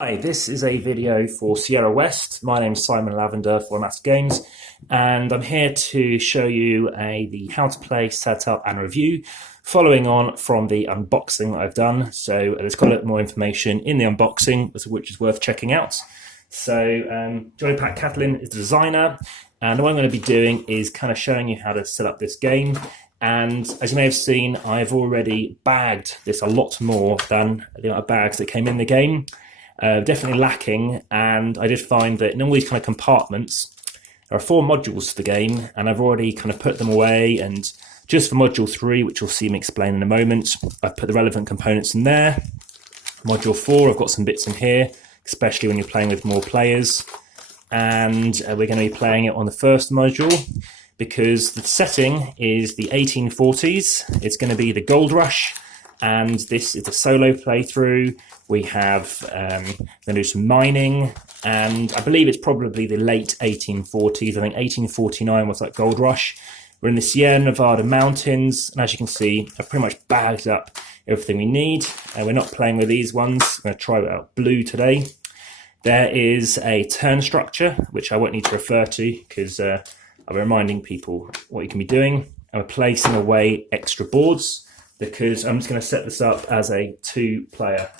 Hi, this is a video for Sierra West. My name's Simon Lavender for AmassGames, and I'm here to show you the how to play, setup and review following on from the unboxing that I've done. So there's quite a little more information in the unboxing, which is worth checking out. So Johnny Pat Catlin is the designer, and what I'm going to be doing is kind of showing you how to set up this game. And as you may have seen, I've already bagged this a lot more than the amount of bags that came in the game. Definitely lacking, and I did find that in all these kind of compartments there are 4 modules to the game, and I've already kind of put them away. And just for module 3, which you'll see me explain in a moment, I've put the relevant components in there. Module 4, I've got some bits in here, especially when you're playing with more players, and we're going to be playing it on the first module because the setting is the 1840s. It's going to be the gold rush, and this is a solo playthrough. We have going to do some mining, and I believe it's probably the late 1840s. I think 1849 was that gold rush. We're in the Sierra Nevada mountains, and as you can see, I've pretty much bagged up everything we need. We're not playing with these ones. I'm going to try out blue today. There is a turn structure, which I won't need to refer to because I'll be reminding people what you can be doing. And we're placing away extra boards because I'm just going to set this up as a 2-player.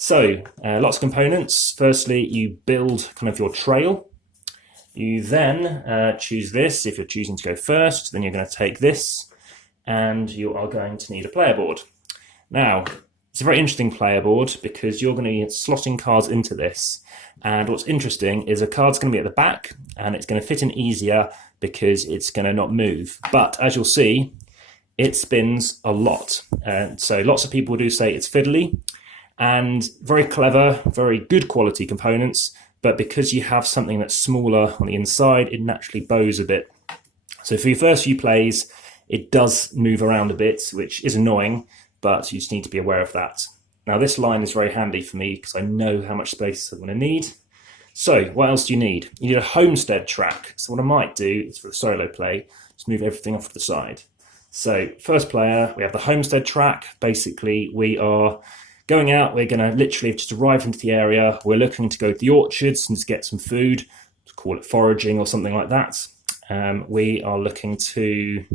So, lots of components. Firstly, you build kind of your trail. You then choose this. If you're choosing to go first, then you're going to take this, and you are going to need a player board. Now, it's a very interesting player board because you're going to be slotting cards into this. And what's interesting is a card's going to be at the back, and it's going to fit in easier because it's going to not move. But as you'll see, it spins a lot. So lots of people do say it's fiddly. And very clever, very good quality components, but because you have something that's smaller on the inside, it naturally bows a bit. So for your first few plays, it does move around a bit, which is annoying, but you just need to be aware of that. Now this line is very handy for me because I know how much space I'm going to need. So what else do you need? You need a homestead track. So what I might do is for the solo play, just move everything off to the side. So first player, we have the homestead track. Basically, we are going out, we're going to literally just arrive into the area. We're looking to go to the orchards and to get some food, to call it foraging or something like that. We are looking to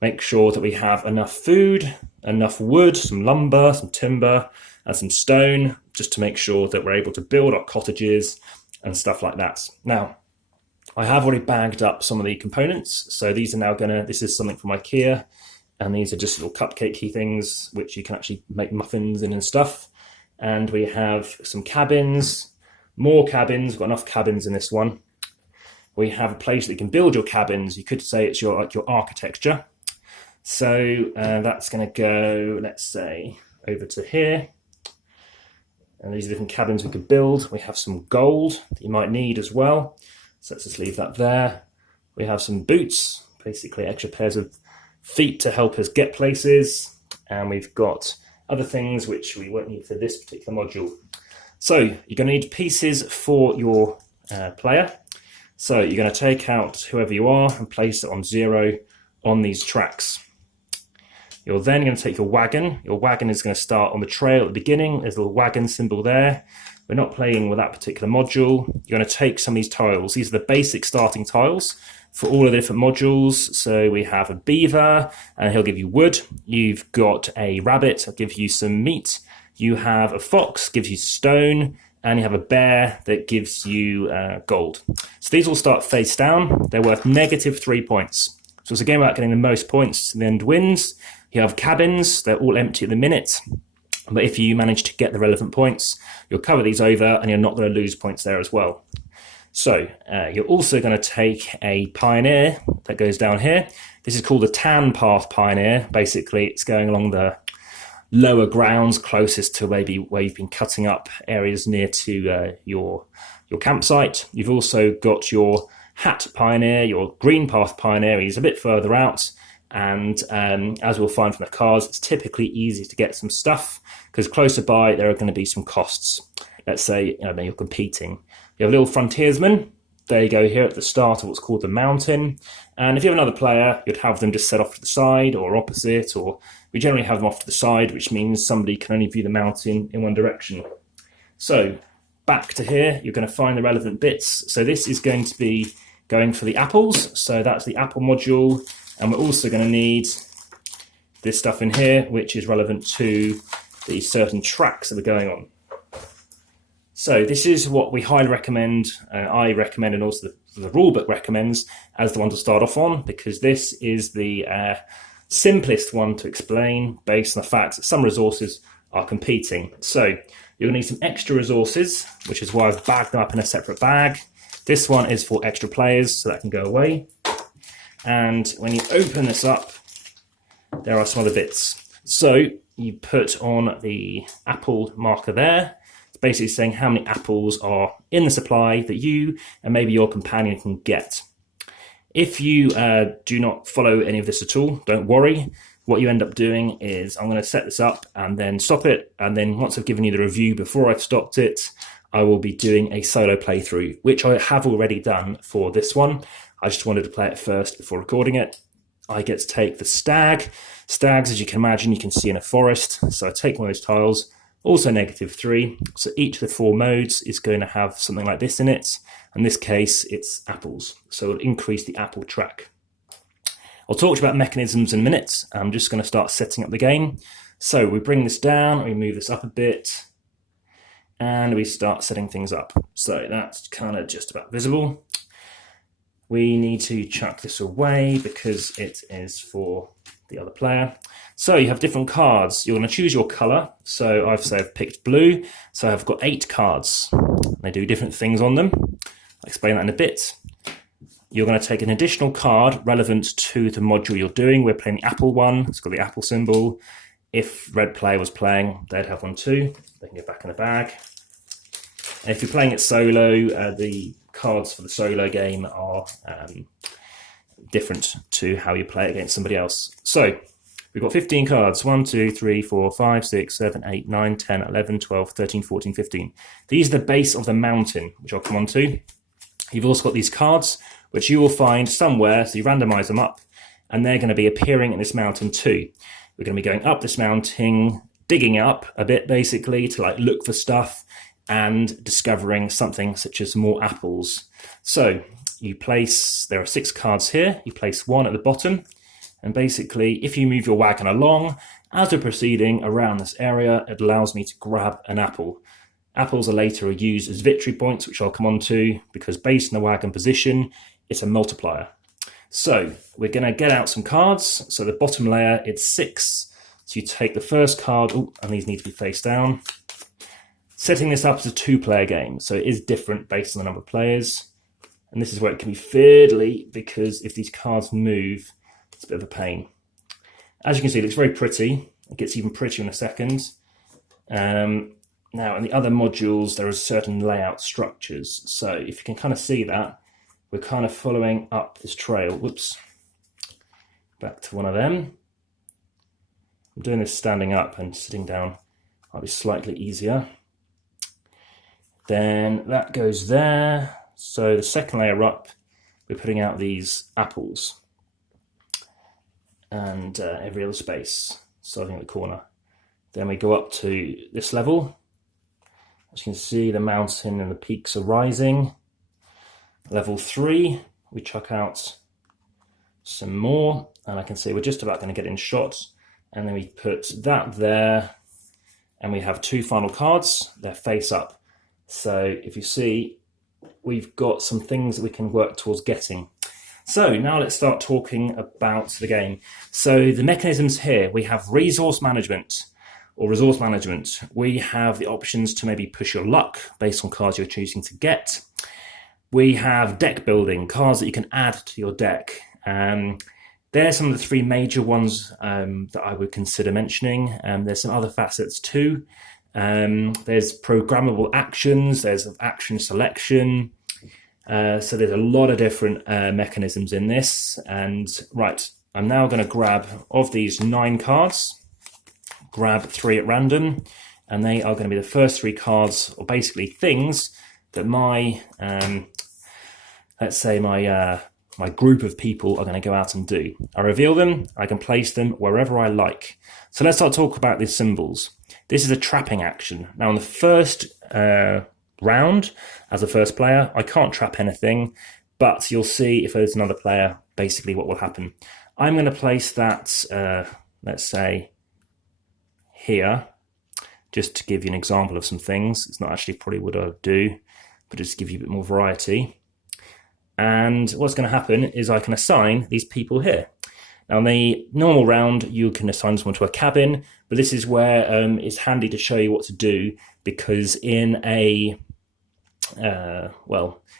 make sure that we have enough food, enough wood, some lumber, some timber, and some stone, just to make sure that we're able to build our cottages and stuff like that. Now, I have already bagged up some of the components. So these are now this is something from IKEA. And these are just little cupcakey things which you can actually make muffins in and stuff. And we have some cabins, more cabins. We've got enough cabins in this one. We have a place that you can build your cabins. You could say it's your architecture. So that's going to go, let's say, over to here. And these are different cabins we could build. We have some gold that you might need as well. So let's just leave that there. We have some boots, basically extra pairs of feet to help us get places, and we've got other things which we won't need for this particular module. So you're going to need pieces for your player. So you're going to take out whoever you are and place it on 0 on these tracks. You're then going to take your wagon. Your wagon is going to start on the trail at the beginning. There's a little wagon symbol there. We're not playing with that particular module. You're going to take some of these tiles. These are the basic starting tiles for all of the different modules. So we have a beaver, and he'll give you wood. You've got a rabbit, that'll give you some meat. You have a fox, gives you stone, and you have a bear that gives you gold. So these all start face down. They're worth -3 points. So it's a game about getting the most points, and the end wins. You have cabins, they're all empty at the minute. But if you manage to get the relevant points, you'll cover these over, and you're not going to lose points there as well. So you're also going to take a pioneer that goes down here. This is called a tan path pioneer. Basically, it's going along the lower grounds closest to maybe where you've been cutting up areas near to your campsite. You've also got your hat pioneer, your green path pioneer. He's a bit further out. And as we'll find from the cards, it's typically easy to get some stuff because closer by there are going to be some costs. Let's say you're competing. You have a little frontiersman. They go here at the start of what's called the mountain. And if you have another player, you'd have them just set off to the side or opposite, or we generally have them off to the side, which means somebody can only view the mountain in one direction. So back to here, you're going to find the relevant bits. So this is going to be going for the apples. So that's the apple module. And we're also going to need this stuff in here, which is relevant to the certain tracks that are going on. So this is what we highly recommend, I recommend, and also the rulebook recommends as the one to start off on, because this is the simplest one to explain based on the fact that some resources are competing. So you're going to need some extra resources, which is why I've bagged them up in a separate bag. This one is for extra players, so that can go away. And when you open this up, there are some other bits. So you put on the apple marker there. It's basically saying how many apples are in the supply that you and maybe your companion can get. If you do not follow any of this at all, don't worry. What you end up doing is I'm going to set this up and then stop it. And then once I've given you the review before I've stopped it, I will be doing a solo playthrough, which I have already done for this one. I just wanted to play it first before recording it. I get to take the stag. Stags, as you can imagine, you can see in a forest. So I take one of those tiles, also -3. So each of the 4 modes is going to have something like this in it. In this case, it's apples. So it'll increase the apple track. I'll talk to you about mechanisms in a minute. I'm just going to start setting up the game. So we bring this down, we move this up a bit, and we start setting things up. So that's kind of just about visible. We need to chuck this away because it is for the other player. So you have different cards. You're going to choose your color. So I've picked blue. So I've got 8 cards. They do different things on them. I'll explain that in a bit. You're going to take an additional card relevant to the module you're doing. We're playing the apple one. It's got the apple symbol. If red player was playing, they'd have one too. They can get back in the bag. And if you're playing it solo, the cards for the solo game are different to how you play it against somebody else. So we've got 15 cards. 1, 2, 3, 4, 5, 6, 7, 8, 9, 10, 11, 12, 13, 14, 15. These are the base of the mountain, which I'll come on to. You've also got these cards, which you will find somewhere, so you randomize them up, and they're going to be appearing in this mountain too. We're going to be going up this mountain, digging up a bit basically to like look for stuff and discovering something such as more apples. So you place, there are 6 cards here, you place 1 at the bottom, and basically if you move your wagon along, as we're proceeding around this area, it allows me to grab an apple. Apples are later used as victory points, which I'll come on to, because based on the wagon position, it's a multiplier. So we're going to get out some cards. So the bottom layer, it's 6. So you take the first card, and these need to be face down. Setting this up as a 2-player game, so it is different based on the number of players. And this is where it can be fiddly, because if these cards move, it's a bit of a pain. As you can see, it looks very pretty. It gets even prettier in a second. Now, in the other modules, there are certain layout structures. So if you can kind of see that, we're kind of following up this trail. Whoops. Back to one of them. I'm doing this standing up, and sitting down might be slightly easier. Then that goes there. So the second layer up, we're putting out these apples. And every other space, starting at the corner. Then we go up to this level. As you can see, the mountain and the peaks are rising. Level 3, we chuck out some more, and I can see we're just about going to get in shot. And then we put that there, and we have 2 final cards. They're face up. So if you see, we've got some things that we can work towards getting. So now let's start talking about the game. So the mechanisms here, we have resource management. We have the options to maybe push your luck based on cards you're choosing to get. We have deck building, cards that you can add to your deck. There's some of the 3 major ones that I would consider mentioning. There's some other facets too. There's programmable actions, there's action selection. So there's a lot of different mechanisms in this. And right, I'm now going to grab, of these 9 cards, grab 3 at random, and they are going to be the first 3 cards, or basically things that my, let's say my group of people are going to go out and do. I reveal them, I can place them wherever I like. So let's start talking about these symbols. This is a trapping action. Now on the first round as a first player. I can't trap anything, but you'll see if there's another player, basically what will happen. I'm going to place that, let's say, here, just to give you an example of some things. It's not actually probably what I'd do, but just to give you a bit more variety. And what's going to happen is I can assign these people here. Now, in the normal round, you can assign someone to a cabin, but this is where it's handy to show you what to do, because in a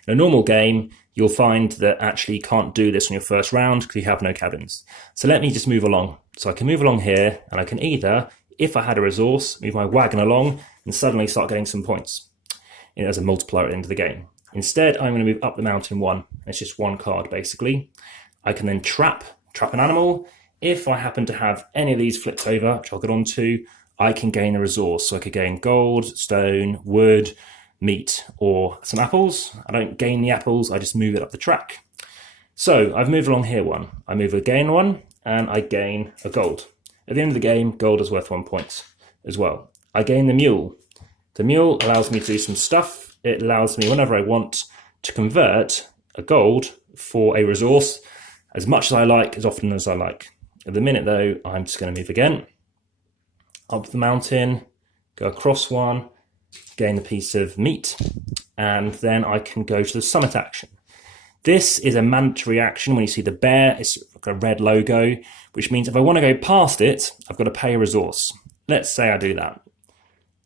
normal game, you'll find that actually you can't do this on your first round because you have no cabins. So let me just move along. So I can move along here, and I can either, if I had a resource, move my wagon along and suddenly start getting some points as a multiplier at the end of the game. Instead, I'm going to move up the mountain 1. It's just 1 card, basically. I can then trap an animal. If I happen to have any of these flipped over, which I'll get onto, I can gain a resource. So I could gain gold, stone, wood, meat, or some apples. I don't gain the apples, I just move it up the track. So I've moved along here 1. I move again 1, and I gain a gold. At the end of the game, gold is worth 1 point as well. I gain the mule. The mule allows me to do some stuff. It allows me, whenever I want, to convert a gold for a resource as much as I like, as often as I like. At the minute, though, I'm just going to move again. Up the mountain, go across 1, gain a piece of meat, and then I can go to the summit action. This is a mandatory action. When you see the bear, it's like a red logo, which means if I want to go past it, I've got to pay a resource. Let's say I do that.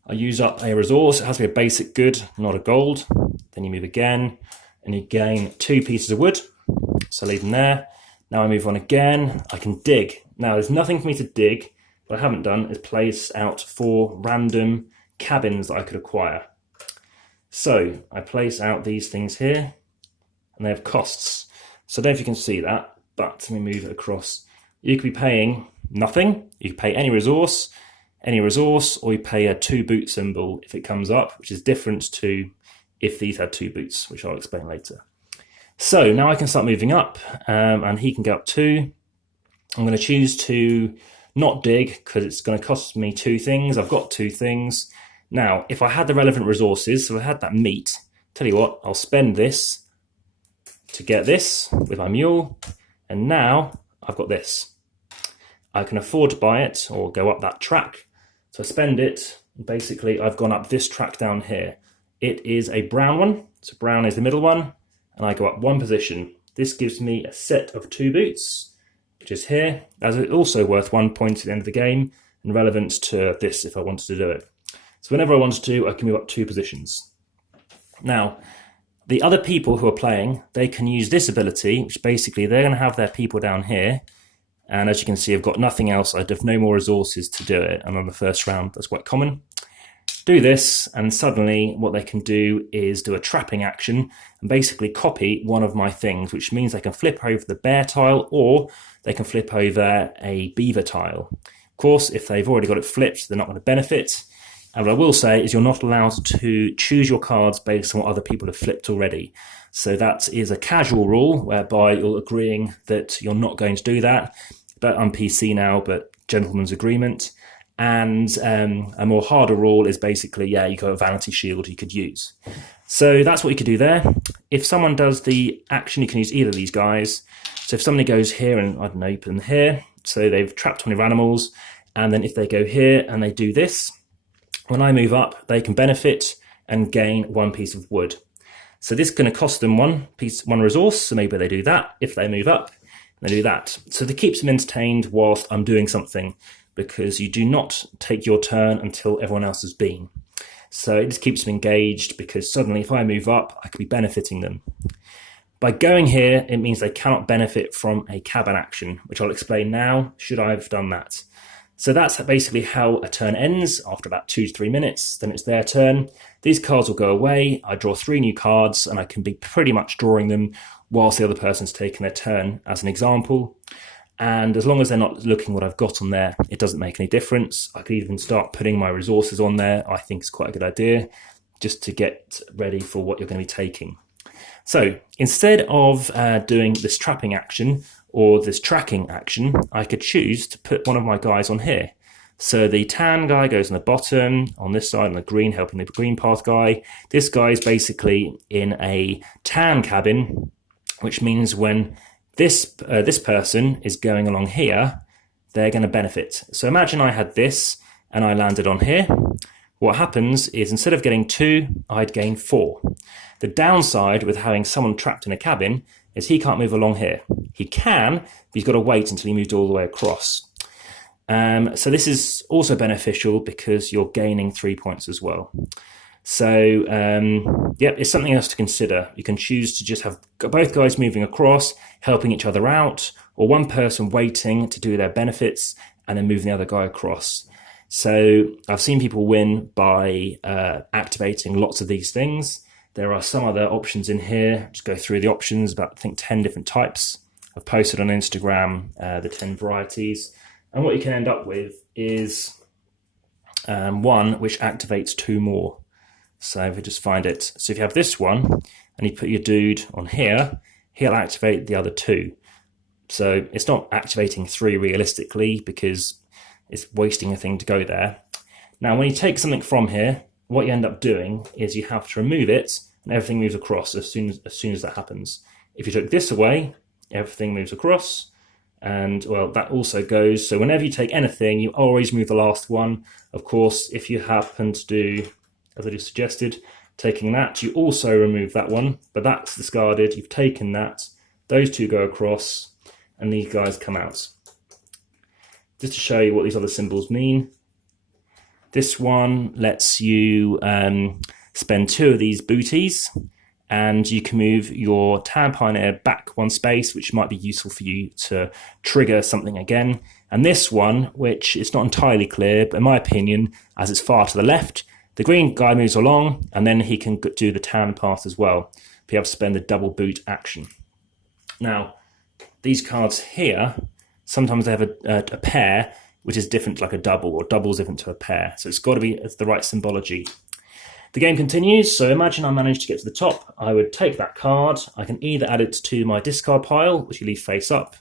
I use up a resource. It has to be a basic good, not a gold. Then you move again, and you gain 2 pieces of wood. So leave them there. Now I move on again. I can dig. Now there's nothing for me to dig. What I haven't done is place out 4 random cabins that I could acquire. So I place out these things here, and they have costs. So I don't know if you can see that, but let me move it across. You could be paying nothing. You could pay any resource, or you pay a 2 boot symbol if it comes up, which is different to if these had 2 boots, which I'll explain later. So now I can start moving up, and he can go up 2. I'm going to choose to not dig because it's going to cost me 2 things. I've got 2 things. Now, if I had the relevant resources, so I had that meat, tell you what, I'll spend this to get this with my mule, and now I've got this. I can afford to buy it or go up that track. So I spend it, and basically I've gone up this track down here. It is a brown one, so brown is the middle one, and I go up 1 position. This gives me a set of 2 boots, which is here, as it's also worth 1 point at the end of the game, and relevant to this if I wanted to do it. So whenever I wanted to, I can move up 2 positions. Now, the other people who are playing, they can use this ability, which basically they're going to have their people down here, and as you can see, I've got nothing else. I have no more resources to do it, and on the first round, that's quite common. Do this, and suddenly what they can do is do a trapping action and basically copy one of my things, which means they can flip over the bear tile, or they can flip over a beaver tile. Of course, if they've already got it flipped, they're not going to benefit. And what I will say is you're not allowed to choose your cards based on what other people have flipped already. So that is a casual rule whereby you're agreeing that you're not going to do that. But I'm PC now, but gentleman's agreement. And a more harder rule is basically, you got a vanity shield you could use. So that's what you could do there. If someone does the action, you can use either of these guys. So if somebody goes here and, I don't know, you put them here. So they've trapped 20 animals. And then if they go here and they do this, when I move up, they can benefit and gain 1 piece of wood. So this is going to cost them 1 resource. So maybe they do that. If they move up, they do that. So that keeps them entertained whilst I'm doing something, because you do not take your turn until everyone else has been. So it just keeps them engaged, because suddenly if I move up, I could be benefiting them. By going here, it means they cannot benefit from a cabin action, which I'll explain now, should I have done that. So that's basically how a turn ends. After about 2 to 3 minutes, then it's their turn. These cards will go away. I draw 3 new cards, and I can be pretty much drawing them whilst the other person's taking their turn, as an example. And as long as they're not looking what I've got on there, it doesn't make any difference. I could even start putting my resources on there. I think it's quite a good idea, just to get ready for what you're going to be taking. So instead of doing this trapping action or this tracking action, I could choose to put one of my guys on here. So the tan guy goes on the bottom, on this side, and the green helping the green path guy. This guy is basically in a tan cabin, which means when this person is going along here, they're going to benefit. So imagine I had this and I landed on here. What happens is instead of getting 2, I'd gain 4. The downside with having someone trapped in a cabin is he can't move along here. He can, but he's got to wait until he moved all the way across. So this is also beneficial because you're gaining 3 points as well. So, it's something else to consider. You can choose to just have both guys moving across, helping each other out, or one person waiting to do their benefits and then moving the other guy across. So I've seen people win by activating lots of these things. There are some other options in here. Just go through the options, about I think 10 different types. I've posted on Instagram the 10 varieties. And what you can end up with is one which activates 2 more. So if we just find it. So if you have this one and you put your dude on here, he'll activate the other 2. So it's not activating 3 realistically because it's wasting a thing to go there. Now, when you take something from here, what you end up doing is you have to remove it and everything moves across as soon as that happens. If you took this away, everything moves across. And well, that also goes. So whenever you take anything, you always move the last one. Of course, if you happen to do, as I just suggested, taking that, you also remove that one, but that's discarded. You've taken that. Those 2 go across and these guys come out. Just to show you what these other symbols mean. This one lets you spend 2 of these booties, and you can move your Tan Pioneer back 1 space, which might be useful for you to trigger something again. And this one, which is not entirely clear, but in my opinion, as it's far to the left, the green guy moves along, and then he can do the tan path as well. But you have to spend the double boot action. Now, these cards here, sometimes they have a pair, which is different to like a double, or double is different to a pair. So it's got to be the right symbology. The game continues. So imagine I managed to get to the top. I would take that card. I can either add it to my discard pile, which you leave face up,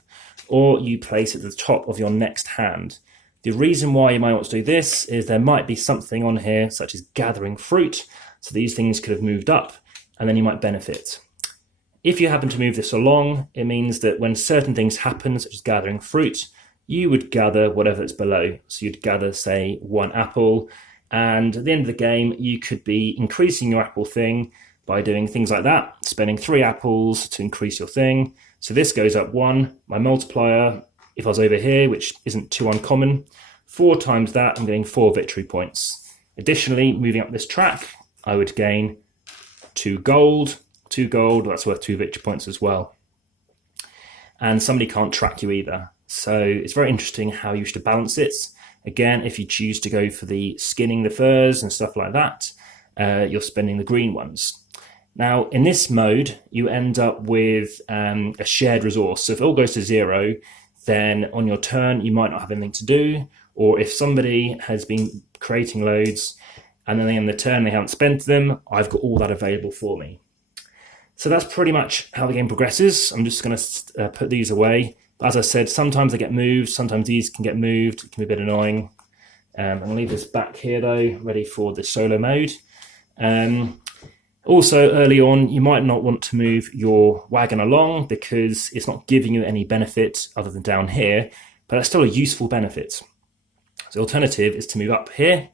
or you place it at the top of your next hand. The reason why you might want to do this is there might be something on here, such as gathering fruit. So these things could have moved up, and then you might benefit. If you happen to move this along, it means that when certain things happen, such as gathering fruit, you would gather whatever is below. So you'd gather, say, 1 apple, and at the end of the game, you could be increasing your apple thing by doing things like that, spending 3 apples to increase your thing. So this goes up 1. My multiplier, if I was over here, which isn't too uncommon, 4 times that, I'm getting 4 victory points. Additionally, moving up this track, I would gain 2 gold. 2 gold, that's worth 2 victory points as well. And somebody can't track you either. So it's very interesting how you should balance it. Again, if you choose to go for the skinning the furs and stuff like that, you're spending the green ones. Now, in this mode, you end up with a shared resource. So if it all goes to 0, then on your turn, you might not have anything to do. Or if somebody has been creating loads and then in the turn they haven't spent them, I've got all that available for me. So that's pretty much how the game progresses. I'm just going to put these away. As I said, sometimes they get moved, sometimes these can get moved. It can be a bit annoying. I'm going to leave this back here though, ready for the solo mode. Also, early on, you might not want to move your wagon along because it's not giving you any benefit other than down here, but that's still a useful benefit. So the alternative is to move up here.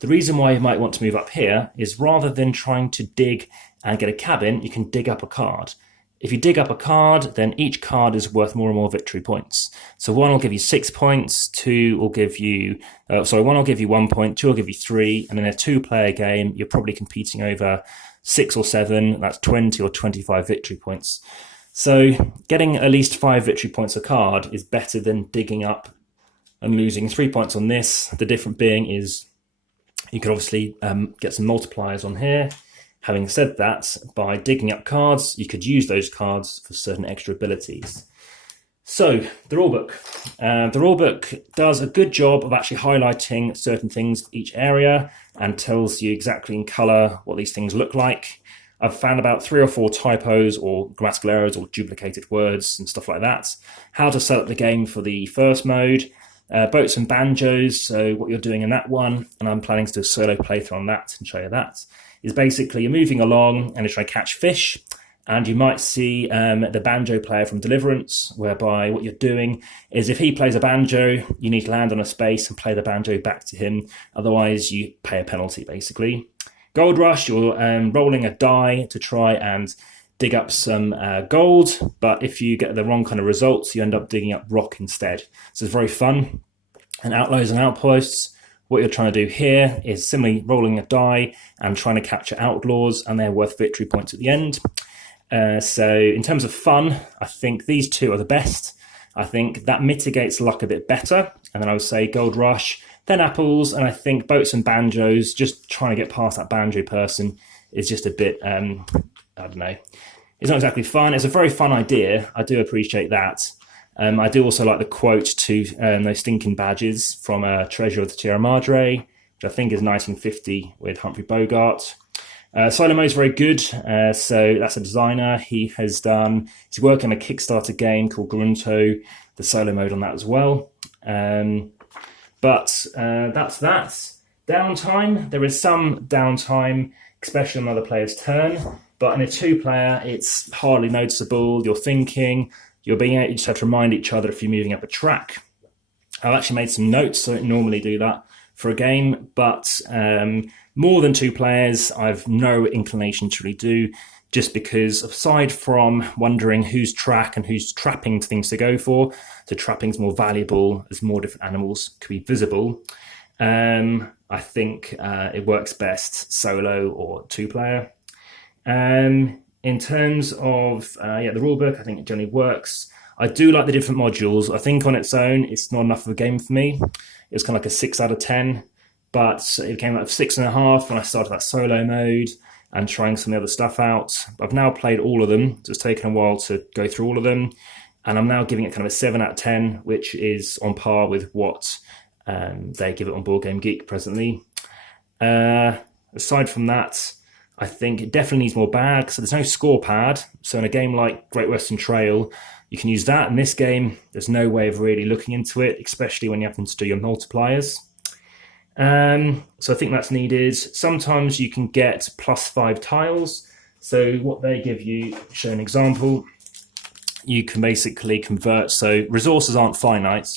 The reason why you might want to move up here is rather than trying to dig and get a cabin, you can dig up a card. If you dig up a card, then each card is worth more and more victory points. So 1 will give you 6 points, 2 will give you, 1 will give you 1 point, 2 will give you 3, and in a 2-player game, you're probably competing over 6 or 7, that's 20 or 25 victory points. So getting at least 5 victory points a card is better than digging up and losing 3 points on this. The difference being is you could obviously get some multipliers on here. Having said that, by digging up cards, you could use those cards for certain extra abilities. So, the rulebook. The rulebook does a good job of actually highlighting certain things for each area and tells you exactly in colour what these things look like. I've found about 3 or 4 typos or grammatical errors or duplicated words and stuff like that. How to set up the game for the first mode. Boats and Banjos, so what you're doing in that one, and I'm planning to do a solo playthrough on that and show you that, is basically you're moving along and you're trying to catch fish, and you might see the banjo player from Deliverance, whereby what you're doing is if he plays a banjo, you need to land on a space and play the banjo back to him, otherwise you pay a penalty, basically. Gold Rush, you're rolling a die to try and dig up some gold, but if you get the wrong kind of results, you end up digging up rock instead. So it's very fun. And Outlaws and Outposts, what you're trying to do here is simply rolling a die and trying to capture outlaws, and they're worth victory points at the end. So in terms of fun, I think these two are the best. I think that mitigates luck a bit better. And then I would say Gold Rush, then Apples, and I think Boats and Banjos, just trying to get past that banjo person is just a bit, I don't know. It's not exactly fun. It's a very fun idea. I do appreciate that. I do also like the quote to those stinking badges from Treasure of the Sierra Madre, which I think is 1950 with Humphrey Bogart. Solo mode is very good. So that's a designer. He's working on a Kickstarter game called Grunto, the solo mode on that as well. But that's that. Downtime. There is some downtime, especially on another player's turn. But in a two-player, it's hardly noticeable. You're thinking, you're being able to just have to remind each other if you're moving up a track. I've actually made some notes, so I don't normally do that for a game, but more than two players, I've no inclination to really do, just because aside from wondering whose track and whose trapping things to go for, so trapping's more valuable as more different animals could be visible. I think it works best solo or two-player. In terms of the rulebook, I think it generally works. I do like the different modules. I think on its own, it's not enough of a game for me. It's kind of like a 6 out of 10, but it came out of 6.5 when I started that solo mode and trying some of the other stuff out. I've now played all of them, so it's taken a while to go through all of them, and I'm now giving it kind of a 7 out of 10, which is on par with what they give it on BoardgameGeek presently. Aside from that, I think it definitely needs more bags. So there's no score pad. So in a game like Great Western Trail, you can use that. In this game, there's no way of really looking into it, especially when you happen to do your multipliers. So I think that's needed. Sometimes you can get +5 tiles. So what they give you, show an example, you can basically convert. So resources aren't finite,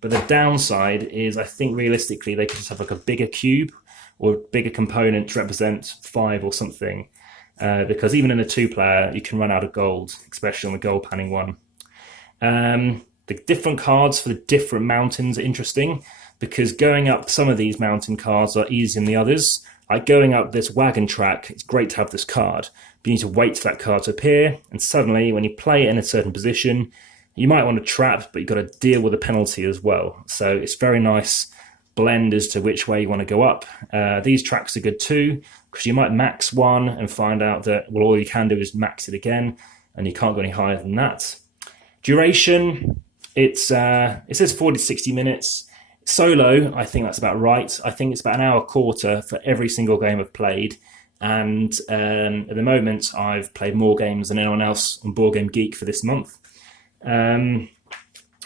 but the downside is I think realistically they could just have like a bigger cube or bigger component to represent 5 or something. Because even in a two-player, you can run out of gold, especially on the gold panning one. The different cards for the different mountains are interesting, because going up some of these mountain cards are easier than the others. Like going up this wagon track, it's great to have this card, but you need to wait for that card to appear, and suddenly when you play it in a certain position, you might want to trap, but you've got to deal with a penalty as well. So it's very nice blend as to which way you want to go up. These tracks are good too, because you might max one and find out that, well, all you can do is max it again, and you can't go any higher than that. Duration, it says 40 to 60 minutes. Solo, I think that's about right. I think it's about an hour quarter for every single game I've played. And at the moment, I've played more games than anyone else on BoardgameGeek for this month.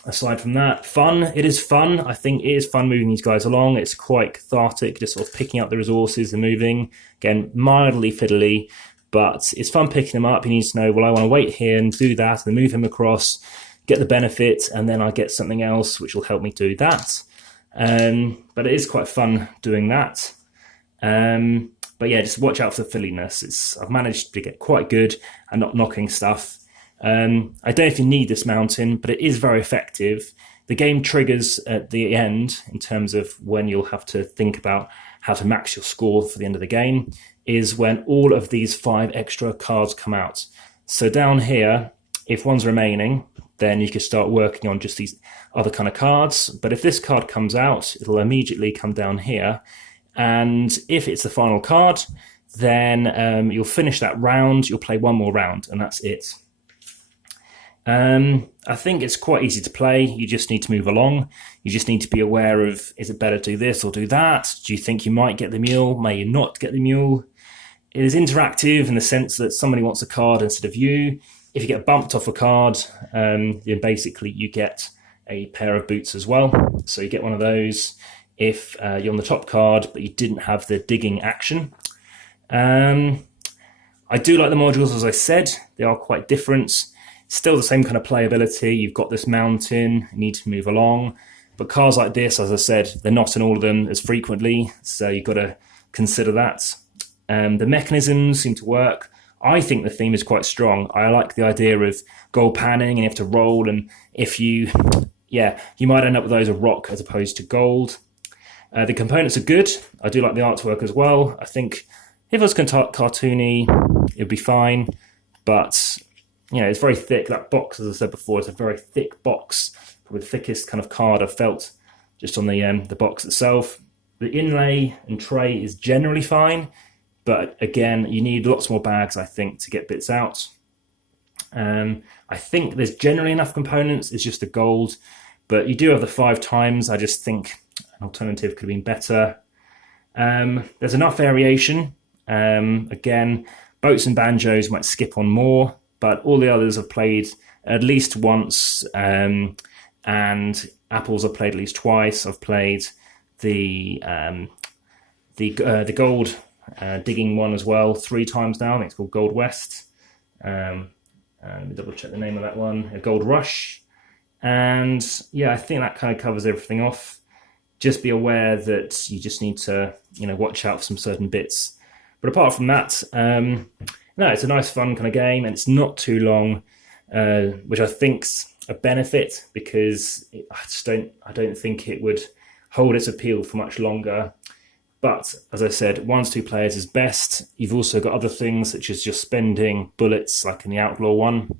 Aside from that, fun. It is fun. I think it is fun moving these guys along. It's quite cathartic, just sort of picking up the resources and moving. Again, mildly fiddly, but it's fun picking them up. You need to know, well, I want to wait here and do that, and then move him across, get the benefit, and then I get something else which will help me do that. But it is quite fun doing that. But yeah, just watch out for the fiddliness. I've managed to get quite good at not knocking stuff. I don't know if you need this mountain, but it is very effective. The game triggers at the end in terms of when you'll have to think about how to max your score for the end of the game, is when all of these 5 extra cards come out. So down here, if one's remaining, then you can start working on just these other kind of cards. But if this card comes out, it'll immediately come down here. And if it's the final card, then you'll finish that round, you'll play one more round, and that's it. I think it's quite easy to play. You just need to move along. You just need to be aware of, is it better to do this or do that? Do you think you might get the mule? May you not get the mule? It is interactive in the sense that somebody wants a card instead of you. If you get bumped off a card, then basically you get a pair of boots as well. So you get one of those if you're on the top card, but you didn't have the digging action. I do like the modules, as I said. They are quite different. Still the same kind of playability. You've got this mountain, you need to move along. But cards like this, as I said, they're not in all of them as frequently, so you've got to consider that. The mechanisms seem to work. I think the theme is quite strong. I like the idea of gold panning and you have to roll, and if you might end up with those of rock as opposed to gold. The components are good. I do like the artwork as well. I think if it was cartoony, it'd be fine, but it's very thick. That box, as I said before, is a very thick box, probably the thickest kind of card I've felt just on the box itself. The inlay and tray is generally fine, but again, you need lots more bags, I think, to get bits out. I think there's generally enough components. It's just the gold, but you do have the 5 times. I just think an alternative could have been better. There's enough variation. Again, boats and banjos might skip on more, but all the others I've played at least once, and apples I've played at least twice. I've played the gold digging one as well 3 times now. I think it's called Gold West. Let me double check the name of that one. Gold Rush. And yeah, I think that kind of covers everything off. Just be aware that you just need to, watch out for some certain bits. But apart from that, no, it's a nice, fun kind of game, and it's not too long, which I think's a benefit, because I don't think it would hold its appeal for much longer. But as I said, 1 to 2 players is best. You've also got other things such as just spending bullets, like in the Outlaw one,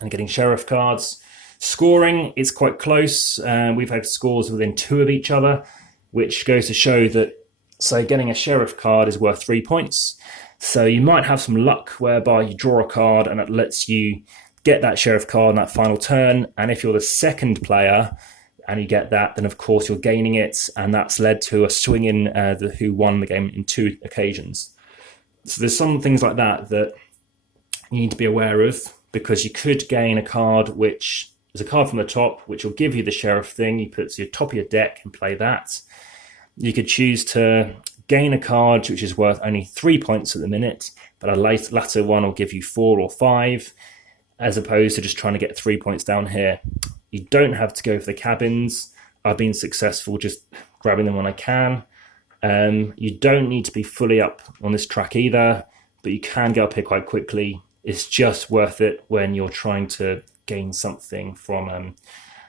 and getting sheriff cards. Scoring is quite close. We've had scores within 2 of each other, which goes to show that, say, getting a sheriff card is worth 3 points. So you might have some luck whereby you draw a card and it lets you get that sheriff card on that final turn. And if you're the second player and you get that, then of course you're gaining it. And that's led to a swing in who won the game in 2 occasions. So there's some things like that you need to be aware of, because you could gain a card which is a card from the top, which will give you the sheriff thing. You put it to your top of your deck and play that. You could choose to gain a card which is worth only 3 points at the minute, but a latter one will give you 4 or 5, as opposed to just trying to get 3 points down here. You don't have to go for the cabins. I've been successful just grabbing them when I can. You don't need to be fully up on this track either, but you can get up here quite quickly. It's just worth it when you're trying to gain something from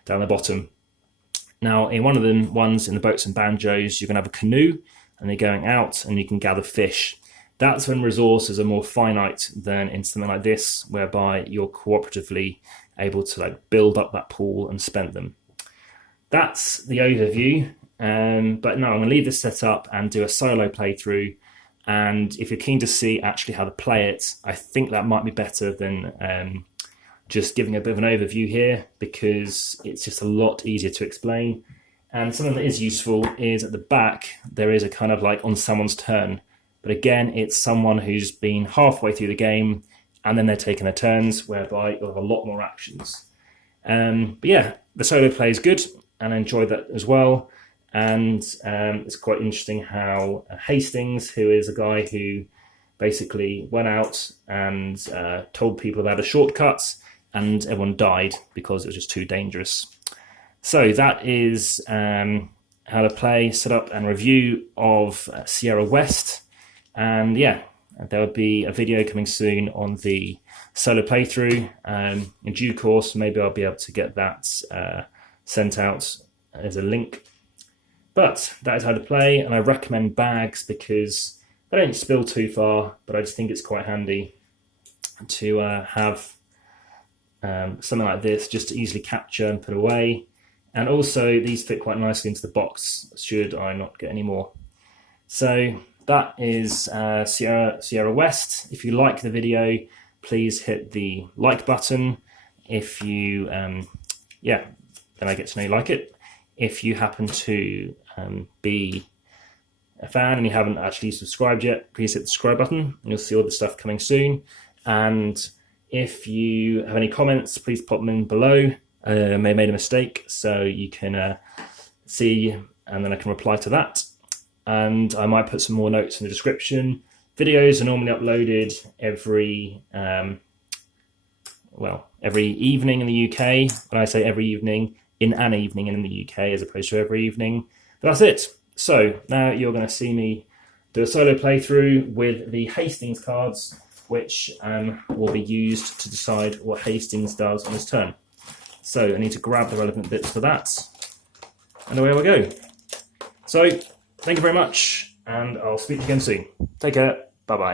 down the bottom. Now, in one of the ones in the boats and banjos, you're going to have a canoe, and they're going out, and you can gather fish. That's when resources are more finite than in something like this, whereby you're cooperatively able to build up that pool and spend them. That's the overview. But no, I'm going to leave this set up and do a solo playthrough. And if you're keen to see actually how to play it, I think that might be better than just giving a bit of an overview here, because it's just a lot easier to explain. And something that is useful is at the back, there is a kind of on someone's turn. But again, it's someone who's been halfway through the game and then they're taking their turns, whereby you'll have a lot more actions. But yeah, the solo play is good, and I enjoyed that as well. And it's quite interesting how Hastings, who is a guy who basically went out and told people about a shortcut, and everyone died because it was just too dangerous. So that is how to play, set up, and review of Sierra West. And yeah, there will be a video coming soon on the solo playthrough. In due course, maybe I'll be able to get that sent out as a link. But that is how to play, and I recommend bags because they don't spill too far, but I just think it's quite handy to have something like this just to easily capture and put away. And also, these fit quite nicely into the box, should I not get any more. So that is Sierra West. If you like the video, please hit the like button. If you, then I get to know you like it. If you happen to be a fan and you haven't actually subscribed yet, please hit the subscribe button and you'll see all the stuff coming soon. And if you have any comments, please pop them in below. may have made a mistake, so you can see, and then I can reply to that. And I might put some more notes in the description. Videos are normally uploaded every evening in the UK. When I say every evening, in an evening in the UK as opposed to every evening. But that's it. So now you're going to see me do a solo playthrough with the Hastings cards, which will be used to decide what Hastings does on his turn. So I need to grab the relevant bits for that. And away we go. So thank you very much, and I'll speak to you again soon. Take care. Bye-bye.